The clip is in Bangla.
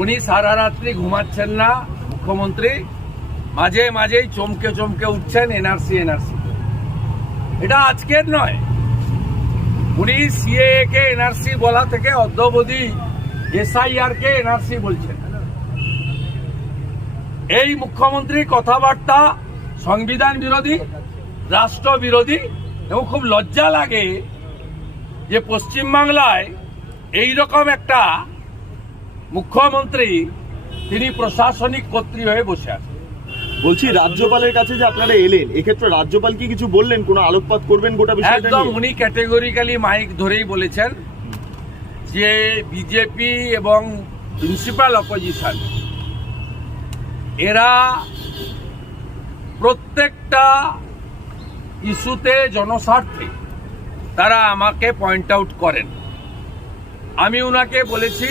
উনি সারা রাত্রি ঘুমাচ্ছেন না মুখ্যমন্ত্রী, মাঝে মাঝেই চমকে চমকে উঠছেন এনআরসি। এটা আজকের নয়, উনি সিএএ কে এনআরসি বলা থেকে অদ্যাবধি এসআইআর কে এনআরসি বলছেন। এই মুখ্যমন্ত্রী কথাবার্তা সংবিধান বিরোধী, রাষ্ট্র বিরোধী, এবং খুব লজ্জা লাগে যে পশ্চিমবাংলায় এইরকম একটা মুখ্যমন্ত্রী, তিনি প্রশাসনিক কর্ত্রী হয়ে বসে আছেন। বলছি, রাজ্যপালের কাছে যে আপনারা এলেন, এক্ষেত্রে রাজ্যপাল কি কিছু বললেন, কোনো আলোকপাত করবেন গোটা বিষয়টা একদম নিয়ে? উনি ক্যাটেগরিক্যালি মাইক ধরেই বলেছেন যে বিজেপি এবং প্রিন্সিপাল অপোজিশন এরা প্রত্যেকটা ইস্যুতে জনস্বার্থে তারা আমাকে পয়েন্ট আউট করেন। আমি ওনাকে বলেছি